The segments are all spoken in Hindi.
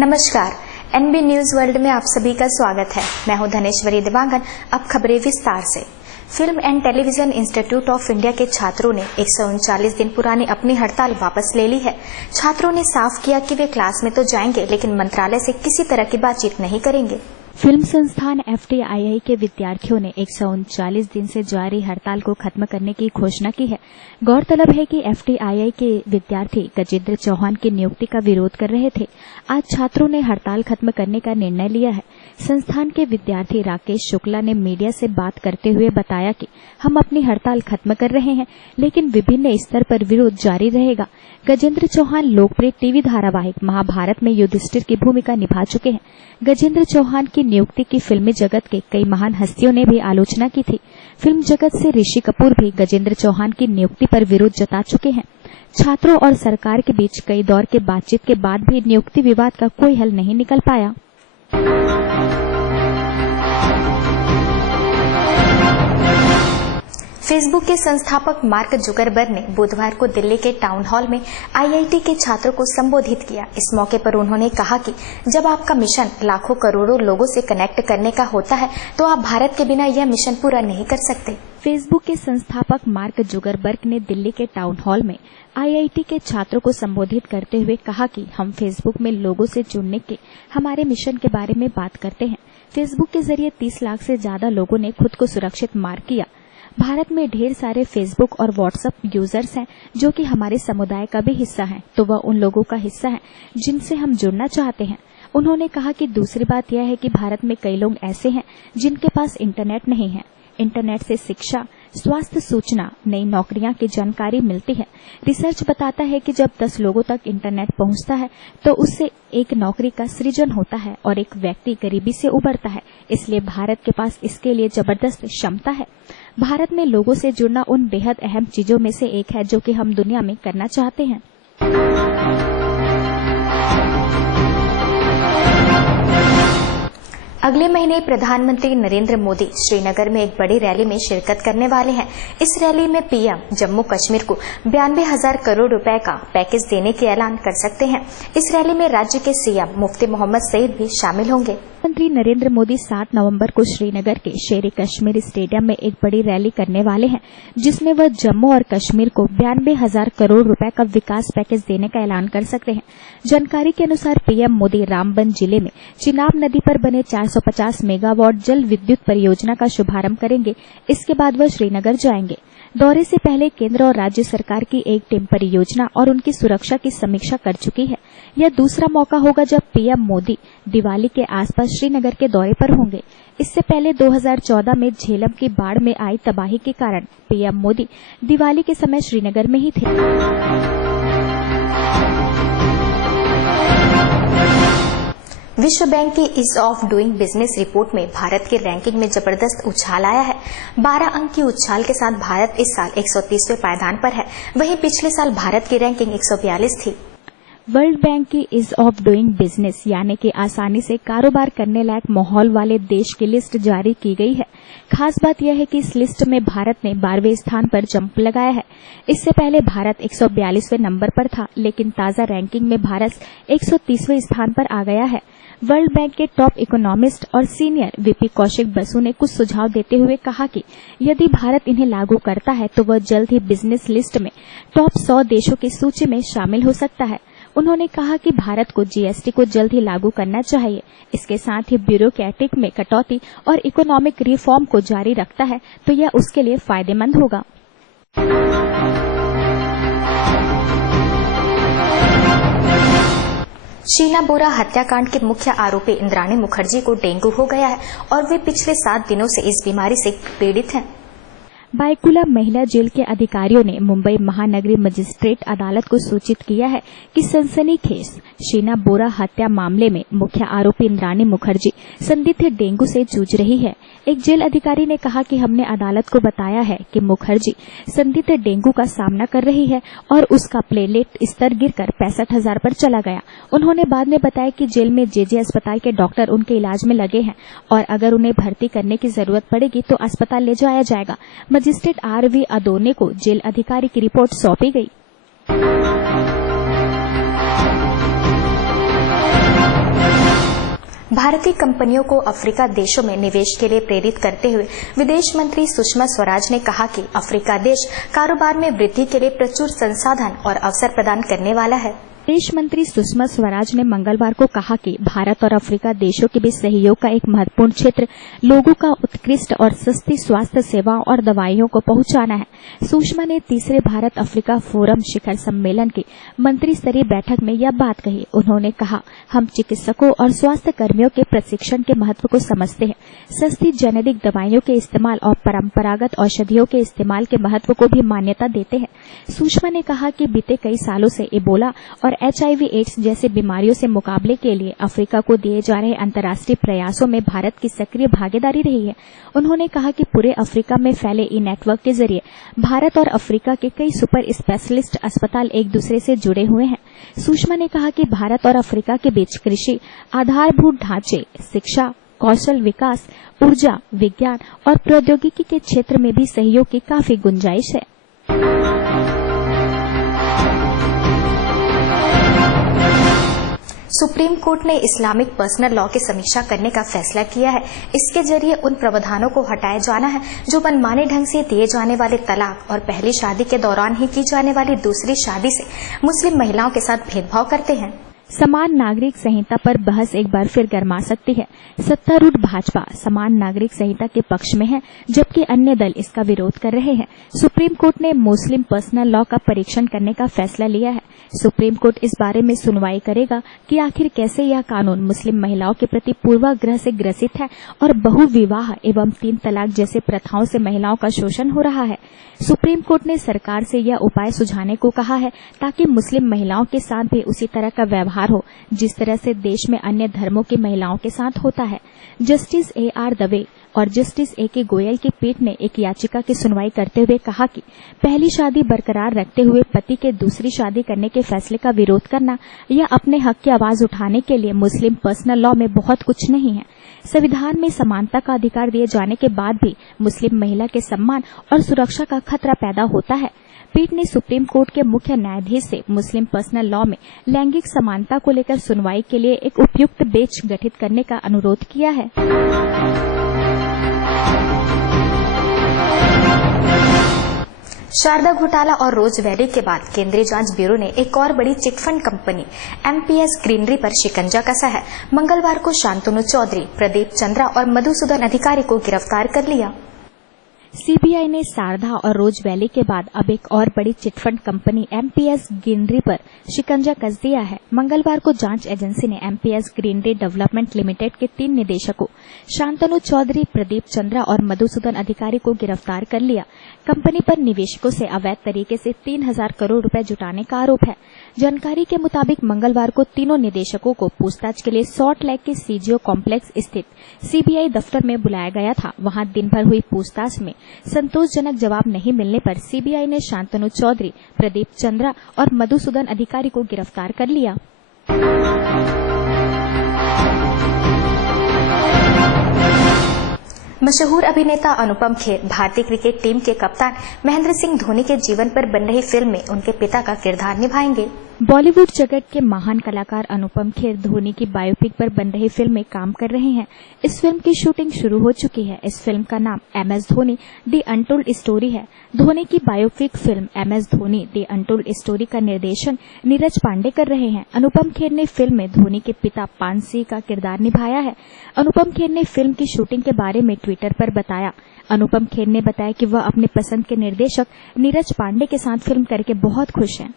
नमस्कार, एनबी न्यूज वर्ल्ड में आप सभी का स्वागत है। मैं हूं धनेश्वरी दिवांगन। अब खबरें विस्तार से। Film and television institute of India के छात्रों ने 139 दिन पुरानी अपनी हड़ताल वापस ले ली है। छात्रों ने साफ किया कि वे क्लास में तो जाएंगे, लेकिन मंत्रालय से किसी तरह की बातचीत नहीं करेंगे। फिल्म संस्थान FTII के विद्यार्थियों ने 139 दिन से जारी हड़ताल को खत्म करने की घोषणा की है। गौरतलब है कि FTII के विद्यार्थी गजेंद्र चौहान की नियुक्ति का विरोध कर रहे थे। आज छात्रों ने हड़ताल खत्म करने का निर्णय लिया है। संस्थान के विद्यार्थी राकेश शुक्ला ने मीडिया से बात करते हुए बताया कि हम अपनी हड़ताल खत्म कर रहे हैं, लेकिन विभिन्न स्तर पर विरोध जारी रहेगा। गजेंद्र चौहान लोकप्रिय टीवी धारावाहिक महाभारत में युधिष्ठिर की भूमिका निभा चुके हैं। गजेंद्र चौहान की नियुक्ति की फिल्मी जगत के कई महान हस्तियों ने भी आलोचना की थी। फिल्म जगत से ऋषि कपूर भी गजेंद्र चौहान की नियुक्ति पर विरोध जता चुके हैं। छात्रों और सरकार के बीच कई दौर के बातचीत के बाद भी नियुक्ति विवाद का कोई हल नहीं निकल पाया। फेसबुक के संस्थापक मार्क जुकरबर्ग ने बुधवार को दिल्ली के टाउन हॉल में IIT के छात्रों को संबोधित किया। इस मौके पर उन्होंने कहा कि जब आपका मिशन लाखों करोड़ों लोगों से कनेक्ट करने का होता है, तो आप भारत के बिना यह मिशन पूरा नहीं कर सकते। फेसबुक के संस्थापक मार्क जुकरबर्ग ने दिल्ली के टाउन हॉल में IIT के छात्रों को संबोधित करते हुए कहा कि हम फेसबुक में लोगों से जुड़ने के हमारे मिशन के बारे में बात करते हैं। फेसबुक के जरिए 30 लाख से ज्यादा लोगों ने खुद को सुरक्षित मार्क किया। भारत में ढेर सारे फेसबुक और व्हाट्सएप यूजर्स हैं जो कि हमारे समुदाय का भी हिस्सा हैं, तो वह उन लोगों का हिस्सा है जिनसे हम जुड़ना चाहते हैं। उन्होंने कहा कि दूसरी बात यह है कि भारत में कई लोग ऐसे हैं जिनके पास इंटरनेट नहीं है। इंटरनेट से शिक्षा, स्वास्थ्य, सूचना, नई नौकरियां की जानकारी मिलती है। रिसर्च बताता है कि जब 10 लोगों तक इंटरनेट पहुंचता है तो उससे एक नौकरी का सृजन होता है और एक व्यक्ति गरीबी से उबरता है। इसलिए भारत के पास इसके लिए जबरदस्त क्षमता है। भारत में लोगों से जुड़ना उन बेहद अहम चीजों में से एक है जो कि हम दुनिया में करना चाहते हैं। अगले महीने प्रधानमंत्री नरेंद्र मोदी श्रीनगर में एक बड़ी रैली में शिरकत करने वाले हैं। इस रैली में PM जम्मू कश्मीर को 92,000 करोड़ रुपए का पैकेज देने के ऐलान कर सकते हैं। इस रैली में राज्य के CM मुफ्ती मोहम्मद सईद भी शामिल होंगे। प्रधानमंत्री नरेंद्र मोदी 7 नवंबर को श्रीनगर के शेर कश्मीर स्टेडियम में एक बड़ी रैली करने वाले हैं, जिसमें वह जम्मू और कश्मीर को 92,000 करोड़ रुपए का विकास पैकेज देने का ऐलान कर सकते हैं। जानकारी के अनुसार PM मोदी रामबन जिले में चिनाब नदी पर बने 450 मेगावाट जल विद्युत परियोजना का शुभारंभ करेंगे। इसके बाद वह श्रीनगर जाएंगे। दौरे से पहले केंद्र और राज्य सरकार की एक टीम परियोजना और उनकी सुरक्षा की समीक्षा कर चुकी है। यह दूसरा मौका होगा जब PM मोदी दिवाली के आसपास श्रीनगर के दौरे पर होंगे। इससे पहले 2014 में झेलम की बाढ़ में आई तबाही के कारण PM मोदी दिवाली के समय श्रीनगर में ही थे। विश्व बैंक की ease of doing business report में भारत की रैंकिंग में जबरदस्त उछाल आया है। 12 अंक की उछाल के साथ भारत इस साल 130वें पायदान पर है। वहीं पिछले साल भारत की रैंकिंग 142 थी। वर्ल्ड बैंक की ईज ऑफ डूइंग बिजनेस यानी कि आसानी से कारोबार करने लायक माहौल वाले देश की लिस्ट जारी की गई है। खास बात यह है कि इस लिस्ट में भारत ने 12वें स्थान पर जंप लगाया है। इससे पहले भारत 142वें नंबर पर था, लेकिन ताजा रैंकिंग में भारत 130वें स्थान पर आ गया है। वर्ल्ड बैंक के टॉप इकोनॉमिस्ट और सीनियर VP कौशिक बसु ने कुछ सुझाव देते हुए कहा कि यदि भारत इन्हें लागू करता है तो वह जल्द ही बिजनेस लिस्ट में टॉप 100 देशों की सूची में शामिल हो सकता है। उन्होंने कहा कि भारत को GST को जल्द ही लागू करना चाहिए। इसके साथ ही ब्यूरोक्रेटिक में कटौती और इकोनॉमिक रिफॉर्म को जारी रखता है तो यह उसके लिए फायदेमंद होगा। शीना बोरा हत्याकांड के मुख्य आरोपी इंद्राणी मुखर्जी को डेंगू हो गया है और वे पिछले 7 दिनों से इस बीमारी से पीड़ित हैं। बायकुला महिला जेल के अधिकारियों ने मुंबई महानगरीय मजिस्ट्रेट अदालत को सूचित किया है कि सनसनीखेज शीना बोरा हत्या मामले में मुख्य आरोपी इंद्राणी मुखर्जी संदिग्ध डेंगू से जूझ रही है। एक जेल अधिकारी ने कहा कि हमने अदालत को बताया है कि मुखर्जी संदिग्ध डेंगू का सामना कर रही है और उसका प्लेटलेट स्तर गिरकर 65,000 पर चला गया। उन्होंने बाद में बताया कि जेल में JJ अस्पताल के डॉक्टर उनके इलाज में लगे हैं और अगर उन्हें भर्ती करने की जरूरत पड़ेगी तो अस्पताल ले जाया जाएगा। मजिस्ट्रेट RV अदोने को जेल अधिकारी की रिपोर्ट सौंपी गई। भारतीय कंपनियों को अफ्रीका देशों में निवेश के लिए प्रेरित करते हुए विदेश मंत्री सुषमा स्वराज ने कहा कि अफ्रीका देश कारोबार में वृद्धि के लिए प्रचुर संसाधन और अवसर प्रदान करने वाला है। विदेश मंत्री सुषमा स्वराज ने मंगलवार को कहा कि भारत और अफ्रीका देशों के बीच सहयोग का एक महत्वपूर्ण क्षेत्र लोगों का उत्कृष्ट और सस्ती स्वास्थ्य सेवाओं और दवाइयों को पहुंचाना है। सुषमा ने तीसरे भारत अफ्रीका फोरम शिखर सम्मेलन की मंत्री स्तरीय बैठक में यह बात कही। उन्होंने कहा, हम चिकित्सकों और स्वास्थ्य कर्मियों के प्रशिक्षण के महत्व को समझते हैं, सस्ती जेनेरिक दवाइयों के इस्तेमाल और परंपरागत औषधियों के इस्तेमाल के महत्व को भी मान्यता देते हैं। सुषमा ने कहा कि बीते कई सालों से इबोला और HIV एड्स जैसे बीमारियों से मुकाबले के लिए अफ्रीका को दिए जा रहे अंतर्राष्ट्रीय प्रयासों में भारत की सक्रिय भागीदारी रही है। उन्होंने कहा कि पूरे अफ्रीका में फैले ई नेटवर्क के जरिए भारत और अफ्रीका के कई सुपर स्पेशलिस्ट अस्पताल एक दूसरे से जुड़े हुए हैं। सुषमा ने कहा कि भारत और अफ्रीका के बीच कृषि, आधारभूत ढांचे, शिक्षा, कौशल विकास, ऊर्जा, विज्ञान और प्रौद्योगिकी के क्षेत्र में भी सहयोग की काफी गुंजाइश है। सुप्रीम कोर्ट ने इस्लामिक पर्सनल लॉ की समीक्षा करने का फैसला किया है। इसके जरिए उन प्रावधानों को हटाया जाना है जो मनमाने ढंग से दिए जाने वाले तलाक और पहली शादी के दौरान ही की जाने वाली दूसरी शादी से मुस्लिम महिलाओं के साथ भेदभाव करते हैं। समान नागरिक संहिता पर बहस एक बार फिर गरमा सकती है। सत्तारूढ़ भाजपा समान नागरिक संहिता के पक्ष में है, जबकि अन्य दल इसका विरोध कर रहे हैं। सुप्रीम कोर्ट ने मुस्लिम पर्सनल लॉ का परीक्षण करने का फैसला लिया है। सुप्रीम कोर्ट इस बारे में सुनवाई करेगा कि आखिर कैसे यह कानून मुस्लिम महिलाओं के प्रति पूर्वाग्रह से ग्रसित है और बहुविवाह एवं 3 तलाक जैसे प्रथाओं से महिलाओं का शोषण हो रहा है। सुप्रीम कोर्ट ने सरकार से यह उपाय सुझाने को कहा है ताकि मुस्लिम महिलाओं के साथ भी उसी तरह का व्यवहार हो जिस तरह से देश में अन्य धर्मों की महिलाओं के साथ होता है। जस्टिस AR दवे और जस्टिस AK गोयल की पीठ ने एक याचिका की सुनवाई करते हुए कहा कि पहली शादी बरकरार रखते हुए पति के दूसरी शादी करने के फैसले का विरोध करना या अपने हक की आवाज उठाने के लिए मुस्लिम पर्सनल लॉ में बहुत कुछ नहीं है। संविधान में समानता का अधिकार दिए जाने के बाद भी मुस्लिम महिला के सम्मान और सुरक्षा का खतरा पैदा होता है। पीठ ने सुप्रीम कोर्ट के मुख्य न्यायाधीश से मुस्लिम पर्सनल लॉ में लैंगिक समानता को लेकर सुनवाई के लिए एक उपयुक्त बेंच गठित करने का अनुरोध किया है। शारदा घोटाला और रोज वैली के बाद केंद्रीय जांच ब्यूरो ने एक और बड़ी चिटफंड कंपनी MPS ग्रीनरी पर शिकंजा कसा है। मंगलवार को शांतनु चौधरी, प्रदीप चंद्रा और मधुसूदन अधिकारी को गिरफ्तार कर लिया। CBI ने शारदा और रोज वैली के बाद अब एक और बड़ी चिटफंड कंपनी MPS ग्रीनरी पर शिकंजा कस दिया है। मंगलवार को जांच एजेंसी ने MPS ग्रीनरी डेवलपमेंट लिमिटेड के 3 निदेशकों शांतनु चौधरी, प्रदीप चंद्रा और मधुसूदन अधिकारी को गिरफ्तार कर लिया। कंपनी पर निवेशकों से अवैध तरीके से 3000 करोड़ रुपए जुटाने का आरोप है। जानकारी के मुताबिक मंगलवार को तीनों निदेशकों को पूछताछ के लिए सॉल्ट लेक के CGO कॉम्प्लेक्स स्थित CBI दफ्तर में बुलाया गया था। वहां दिन भर हुई पूछताछ में संतोषजनक जवाब नहीं मिलने पर CBI ने शांतनु चौधरी, प्रदीप चंद्रा और मधुसूदन अधिकारी को गिरफ्तार कर लिया। मशहूर अभिनेता अनुपम खेर भारतीय क्रिकेट टीम के कप्तान महेंद्र सिंह धोनी के जीवन पर बन रही फिल्म में उनके पिता का किरदार निभाएंगे। बॉलीवुड जगत के महान कलाकार अनुपम खेर धोनी की बायोपिक पर बन रही फिल्म में काम कर रहे हैं। इस फिल्म की शूटिंग शुरू हो चुकी है। इस फिल्म का नाम MS Dhoni the untold story है। धोनी की biopic film MS Dhoni the untold story का निर्देशन नीरज पांडे कर रहे हैं। अनुपम खेर ने फिल्म में धोनी के पिता पानसी का किरदार निभाया है। अनुपम खेर ने फिल्म की शूटिंग के बारे में ट्विटर पर बताया। अनुपम खेर ने बताया कि वह अपने पसंद के निर्देशक नीरज पांडे के साथ फिल्म करके बहुत खुश हैं।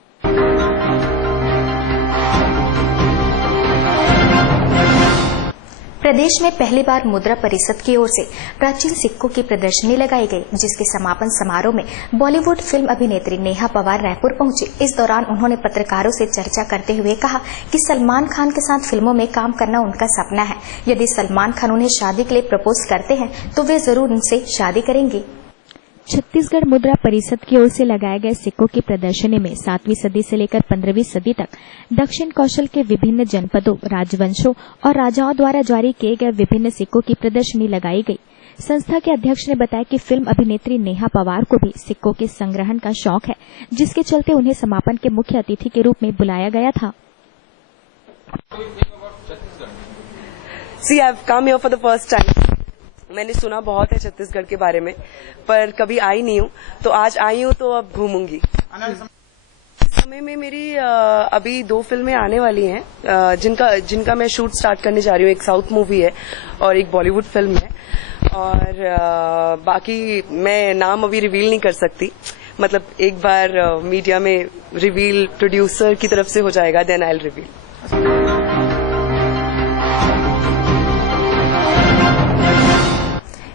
प्रदेश में पहली बार मुद्रा परिषद की ओर से प्राचीन सिक्कों की प्रदर्शनी लगाई गई, जिसके समापन समारोह में बॉलीवुड फिल्म अभिनेत्री नेहा पवार रायपुर पहुंची। इस दौरान उन्होंने पत्रकारों से चर्चा करते हुए कहा कि सलमान खान के साथ फिल्मों में काम करना उनका सपना है। यदि सलमान खान उन्हें शादी के लिए प्रपोज करते हैं तो वे जरूर उनसे शादी करेंगे। छत्तीसगढ़ मुद्रा परिषद की ओर से लगाए गए सिक्कों की प्रदर्शनी में 7वीं सदी से लेकर 15वीं सदी तक दक्षिण कौशल के विभिन्न जनपदों, राजवंशों और राजाओं द्वारा जारी किए गए विभिन्न सिक्कों की प्रदर्शनी लगाई गई। संस्था के अध्यक्ष ने बताया कि फिल्म अभिनेत्री नेहा पवार को भी सिक्कों के संग्रहण का शौक है, जिसके चलते उन्हें समापन के मुख्य अतिथि के रूप में बुलाया गया था। See I have come here for the first time. मैंने सुना बहुत है छत्तीसगढ़ के बारे में, पर कभी आई नहीं हूँ, तो आज आई हूँ तो अब घूमूंगी। समय में मेरी अभी 2 फिल्में आने वाली हैं, जिनका मैं शूट स्टार्ट करने जा रही हूँ। एक साउथ मूवी है और एक बॉलीवुड फिल्म है, और बाकी मैं नाम अभी रिवील नहीं कर सकती। मतलब एक बार मीडिया में रिवील प्रोड्यूसर की तरफ से हो जाएगा, then I will reveal.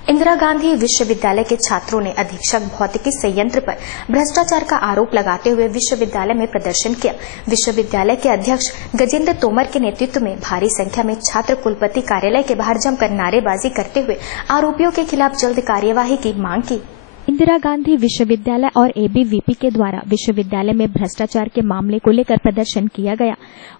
Indira Gandhi विश्वविद्यालय के छात्रों ने अधीक्षक भौतिकी संयंत्र पर भ्रष्टाचार का आरोप लगाते हुए विश्वविद्यालय में प्रदर्शन किया। विश्वविद्यालय के अध्यक्ष गजेंद्र तोमर के नेतृत्व में भारी संख्या में छात्र कुलपति कार्यालय के बाहर जमकर नारेबाजी करते हुए आरोपियों के खिलाफ जल्द कार्यवाही की मांग की। इंदिरा गांधी विश्वविद्यालय और एबीवीपी के द्वारा विश्वविद्यालय में भ्रष्टाचार के मामले को लेकर प्रदर्शन किया गया।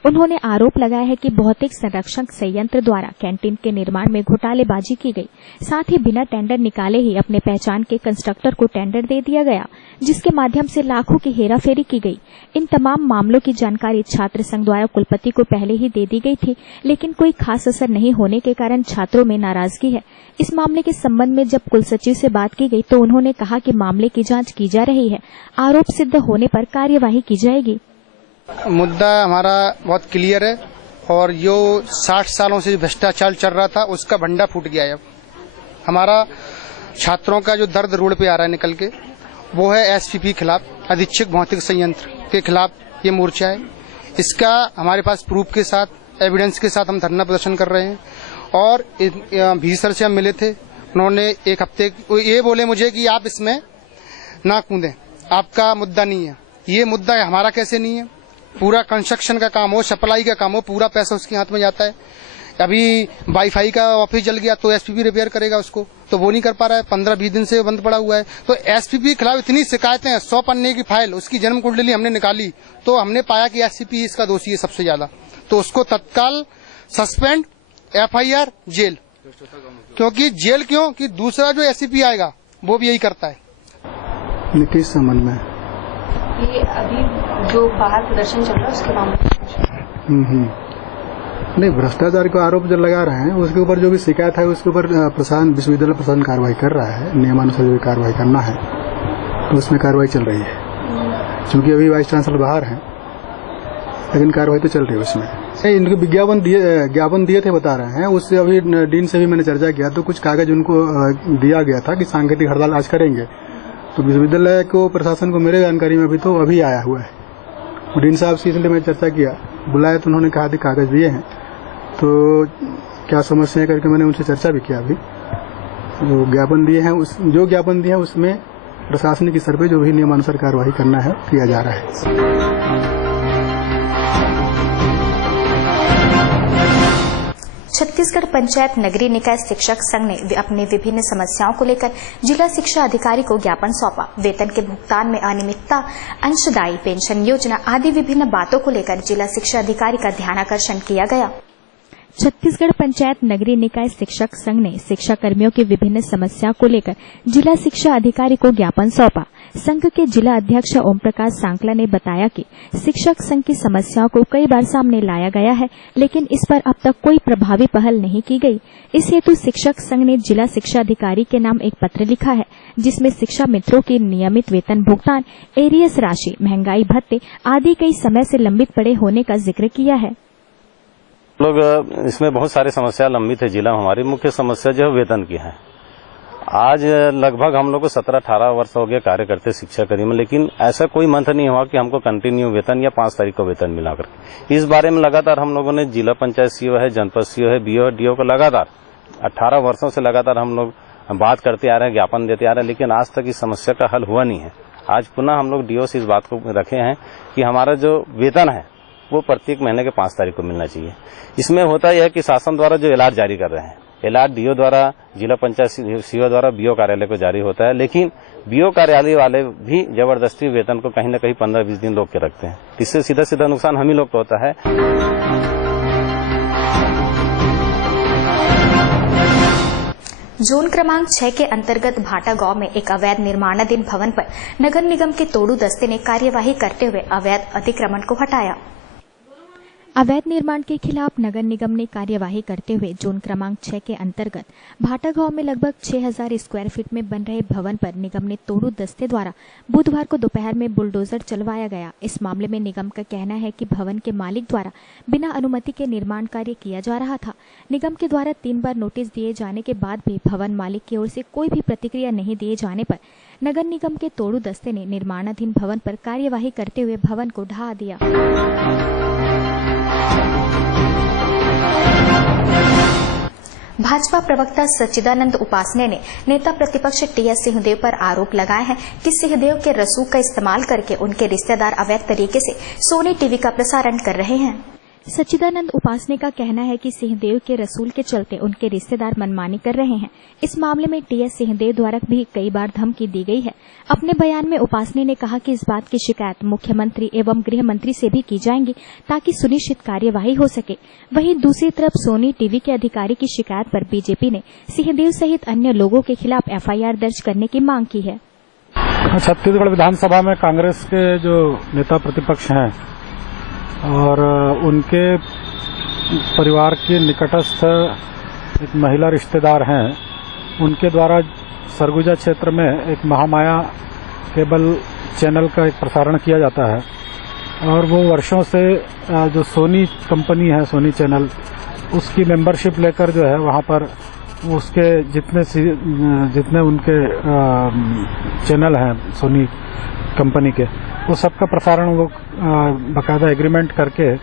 उन्होंने आरोप लगाया है कि भौतिक संरक्षण संयंत्र द्वारा कैंटीन के निर्माण में घोटालेबाजी की गई। साथ ही बिना टेंडर निकाले ही अपने पहचान के कंस्ट्रक्टर को टेंडर दे दिया गया, जिसके माध्यम से लाखों की हेराफेरी की गई। इन तमाम मामलों की जानकारी छात्र संघ द्वारा कुलपति को पहले ही दे दी गई थी, लेकिन कोई खास असर नहीं होने के कारण छात्रों में नाराजगी है। इस मामले के संबंध में जब कुलसचिव से बात की गई तो उन्होंने कहा कि मामले की जांच की जा रही है, आरोप सिद्ध होने पर कार्यवाही की जाएगी। मुद्दा हमारा बहुत क्लियर है, और जो 60 सालों से भ्रष्टाचार चल रहा था उसका भंडा फूट गया है। अब हमारा छात्रों का जो दर्द रोड पे आ रहा है निकल के, वो है एसपीपी खिलाफ, अधीक्षक भौतिक संयंत्र के खिलाफ ये मोर्चा है। इसका हमारे पास प्रूफ के साथ, एविडेंस के साथ हम धरना प्रदर्शन कर रहे हैं। और भीसर से हम मिले थे, उन्होंने एक हफ्ते ये बोले मुझे कि आप इसमें ना कूदें, आपका मुद्दा नहीं है। ये मुद्दा है, हमारा कैसे नहीं है? पूरा कंस्ट्रक्शन का काम हो, सप्लाई का काम हो, पूरा पैसा उसके हाथ में जाता है। अभी वाईफाई का ऑफिस जल गया तो एसपीपी रिपेयर करेगा उसको, तो वो नहीं कर पा रहा है, 15-20 दिन से बंद पड़ा हुआ है। तो एसपीपी के खिलाफ इतनी शिकायतें हैं, 100 पन्ने की फाइल, उसकी जन्म कुंडली हमने निकाली तो हमने पाया कि एसपीपी इसका दोषी है सबसे ज्यादा, तो उसको तत्काल सस्पेंड, एफआईआर, जेल। क्योंकि जेल क्यों कि दूसरा जो एसपीपी आएगा वो भी यही करता है। किस संबंध में ये अभी जो बाहर प्रदर्शन चल रहा है उसके मामले नहीं, भ्रष्टाचार का आरोप जो लगा रहे हैं उसके ऊपर जो भी शिकायत है उसके ऊपर प्रशासन, विश्वविद्यालय प्रशासन कार्रवाई कर रहा है। नियमानुसार जो कार्रवाई करना है तो उसमें कार्रवाई चल रही है। चूंकि अभी वाइस चांसलर बाहर हैं, लेकिन कार्रवाई तो चल रही है उसमें। इनके ज्ञापन दिए थे बता रहे हैं, उससे अभी डीन से भी मैंने चर्चा किया तो कुछ कागज उनको दिया गया था कि सांकेतिक हड़ताल आज करेंगे। तो विश्वविद्यालय को, प्रशासन को मेरे जानकारी में अभी आया हुआ है। डीन साहब से इसलिए मैं चर्चा किया, बुलाया तो उन्होंने कहा कि कागज दिए हैं, तो क्या समस्या है करके मैंने उनसे चर्चा भी किया। अभी जो ज्ञापन दिए हैं उसमें प्रशासनिक स्तर पे जो भी नियमानुसार कार्रवाई करना है किया जा रहा है। छत्तीसगढ़ पंचायत नगरीय निकाय शिक्षक संघ ने अपनी विभिन्न समस्याओं को लेकर जिला शिक्षा अधिकारी को ज्ञापन सौंपा। वेतन के भुगतान में अनियमितता, अंशदायी पेंशन योजना आदि विभिन्न बातों को लेकर जिला शिक्षा अधिकारी का ध्यानाकर्षण किया गया। छत्तीसगढ़ पंचायत नगरीय निकाय शिक्षक संघ ने शिक्षा कर्मियों की विभिन्न समस्याओं को लेकर जिला शिक्षा अधिकारी को ज्ञापन सौंपा। संघ के जिला अध्यक्ष ओम प्रकाश सांकला ने बताया कि शिक्षक संघ की समस्याओं को कई बार सामने लाया गया है, लेकिन इस पर अब तक कोई प्रभावी पहल नहीं की गई। इस हेतु शिक्षक संघ ने जिला शिक्षा अधिकारी के नाम एक पत्र लिखा है, जिसमें शिक्षा मित्रों की नियमित वेतन भुगतान, एरियस राशि, महंगाई भत्ते आदि कई समय से लंबित पड़े होने का जिक्र किया है। लोग इसमें बहुत सारी समस्या लंबित है। जिला में हमारी मुख्य समस्या जो है वेतन की है। आज लगभग हम लोग को 17-18 वर्ष हो गए कार्य करते शिक्षाकर्मी में, लेकिन ऐसा कोई मंथ नहीं हुआ कि हमको कंटिन्यू वेतन या 5 तारीख को वेतन मिलाकर। इस बारे में लगातार हम लोगों ने जिला पंचायत सीओ है, जनपद सीओ है, बीओ, डीओ को लगातार 18 वर्षों से लगातार हम लोग बात करते आ रहे हैं, ज्ञापन देते आ रहे हैं, लेकिन आज तक इस समस्या का हल हुआ नहीं है। आज पुनः हम लोग डीओ से इस बात को रखे हैं कि हमारा जो वेतन है वो प्रत्येक महीने के 5 तारीख को मिलना चाहिए। इसमें होता यह है कि शासन द्वारा जो एलाट जारी कर रहे हैं, एलाट डीओ द्वारा, जिला पंचायत सीओ द्वारा बीओ कार्यालय को जारी होता है, लेकिन बीओ कार्यालय वाले भी जबरदस्ती वेतन को कहीं न कहीं 15-20 दिन रोक के रखते हैं। इससे सीधा सीधा नुकसान हम ही लोग को होता है। जोन क्रमांक 6 के अंतर्गत भाटा गांव में एक अवैध निर्माणाधीन भवन पर नगर निगम के तोड़ू दस्ते ने कार्यवाही करते हुए अवैध अतिक्रमण को हटाया। अवैध निर्माण के खिलाफ नगर निगम ने कार्यवाही करते हुए जोन क्रमांक 6 के अंतर्गत भाटा गांव में लगभग 6000 स्क्वायर फीट में बन रहे भवन पर निगम ने तोड़ू दस्ते द्वारा बुधवार को दोपहर में बुलडोजर चलवाया गया। इस मामले में निगम का कहना है कि भवन के मालिक द्वारा बिना अनुमति के निर्माण कार्य किया जा रहा था। निगम के द्वारा 3 बार नोटिस दिए जाने के बाद भी भवन मालिक की ओर से कोई भी प्रतिक्रिया नहीं दिए जाने पर नगर निगम के तोड़ू दस्ते ने निर्माणाधीन भवन पर कार्यवाही करते हुए भवन को ढहा दिया। भाजपा प्रवक्ता सच्चिदानंद उपासने ने नेता प्रतिपक्ष टीएस सिंहदेव पर आरोप लगाए हैं कि सिंहदेव के रसूख का इस्तेमाल करके उनके रिश्तेदार अवैध तरीके से सोनी टीवी का प्रसारण कर रहे हैं। सच्चिदानंद उपासने का कहना है कि सिंहदेव के रसूल के चलते उनके रिश्तेदार मनमानी कर रहे हैं। इस मामले में टीएस सिंहदेव द्वारा भी कई बार धमकी दी गई है। अपने बयान में उपासने ने कहा कि इस बात की शिकायत मुख्यमंत्री एवं गृह मंत्री से भी की जाएंगी ताकि सुनिश्चित कार्यवाही हो सके। वहीं दूसरी तरफ सोनी टीवी के अधिकारी की शिकायत पर बीजेपी ने सिंहदेव सहित अन्य लोगों के खिलाफ एफआईआर दर्ज करने की मांग की है। छत्तीसगढ़ विधानसभा में कांग्रेस के जो नेता प्रतिपक्ष हैं और उनके परिवार के निकटस्थ एक महिला रिश्तेदार हैं, उनके द्वारा सरगुजा क्षेत्र में एक महामाया केबल चैनल का एक प्रसारण किया जाता है और वो वर्षों से जो सोनी कंपनी है, सोनी चैनल, उसकी मेंबरशिप लेकर जो है वहाँ पर उसके जितने उनके चैनल हैं सोनी कंपनी के, वो सबका प्रसारण वो बाकायदा एग्रीमेंट करके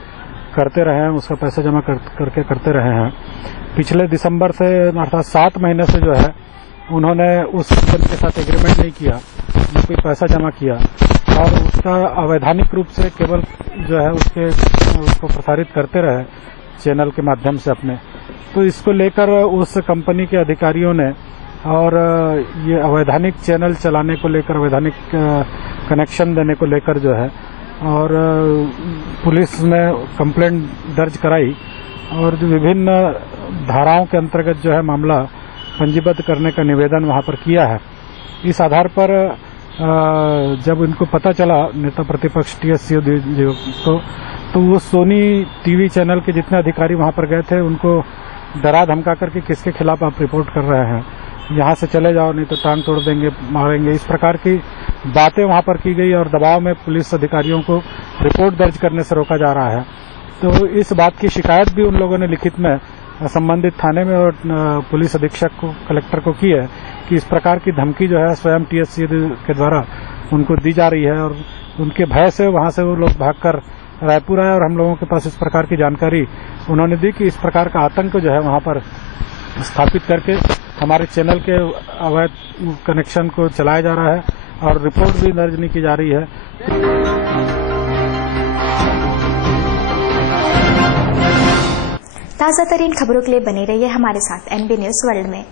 करते रहे हैं, उसका पैसा जमा करके करते रहे हैं। पिछले दिसंबर से अर्थात 7 महीने से जो है उन्होंने उस कंपनी के साथ एग्रीमेंट नहीं किया, न कोई पैसा जमा किया और उसका अवैधानिक रूप से केवल जो है उसको प्रसारित करते रहे चैनल के माध्यम से अपने। तो इसको लेकर उस कंपनी के अधिकारियों ने और ये अवैधानिक चैनल चलाने को लेकर, अवैधानिक कनेक्शन देने को लेकर जो है और पुलिस में कंप्लेंट दर्ज कराई और जो विभिन्न धाराओं के अंतर्गत जो है मामला पंजीबद्ध करने का निवेदन वहां पर किया है। इस आधार पर जब इनको पता चला नेता प्रतिपक्ष टीएस सिंहदेव को, तो वो सोनी टीवी चैनल के जितने अधिकारी वहां पर गए थे उनको डरा धमका करके किसके खिलाफ आप रिपोर्ट कर रहे हैं, यहाँ से चले जाओ नहीं तो टांग तोड़ देंगे, मारेंगे, इस प्रकार की बातें वहां पर की गई और दबाव में पुलिस अधिकारियों को रिपोर्ट दर्ज करने से रोका जा रहा है। तो इस बात की शिकायत भी उन लोगों ने लिखित में संबंधित थाने में और पुलिस अधीक्षक को, कलेक्टर को की है कि इस प्रकार की धमकी जो है स्वयं टीएस के द्वारा उनको दी जा रही है और उनके भय से वहां से वो लोग भागकर रायपुर आए और हम लोगों के पास इस प्रकार की जानकारी उन्होंने दी कि इस प्रकार का आतंक जो है वहां पर स्थापित करके हमारे चैनल के अवैध कनेक्शन को चलाया जा रहा है और रिपोर्ट भी दर्ज नहीं की जा रही है। ताज़ा तरीन खबरों के लिए बने रहिए हमारे साथ एनबी न्यूज वर्ल्ड में।